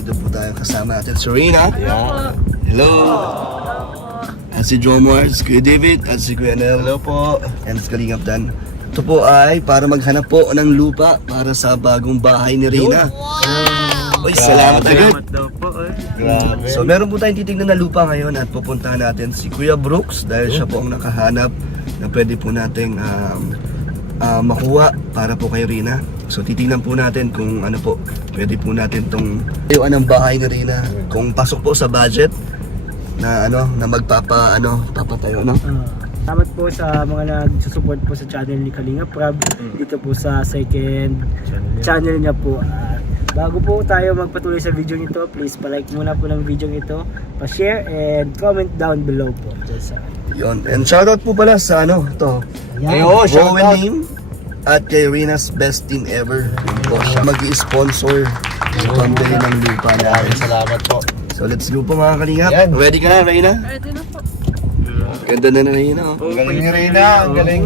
Dito po tayo kasama natin si Rina. Yeah. Hello. At si Jomar, si Kuya David, at si Kuya Nel. Hello po. And si Kalingap Dan. Ito po ay para maghanap po ng lupa para sa bagong bahay ni Rina. Wow! Uy, salamat agad. daw po eh. Grabe. So meron po tayong titignan na lupa ngayon at pupuntahan natin si Kuya Brooks dahil siya po ang nakahanap na pwede po nating um, ah, makuha para po kay Rina. So titignan po natin kung ano po, pwede po natin tong tayuan ng bahay ni Rina. Kung pasok po sa budget na ano, na magpapa ano, papatayo no. Ah, salamat po sa mga nagsusupport po sa channel ni Kalinga Prab dito po sa second channel niya po. Ah, bago po tayo magpatuloy sa video nito, please palike muna po ng video ito, pa-share and comment down below po. Dyan sa Yon. And shoutout po pala sa ano, to. Ay, oo, shout Rowan out. Lim at kay Rina's Best Team Ever. Po, siya mag-sponsor ng pambili ng lupa natin. Salamat po. So let's go po mga kalingap. Yan. Ready ka na, Reyna? Ready na po. Ganda na na Reyna. oh. Ang galing ni Reyna, ang galing.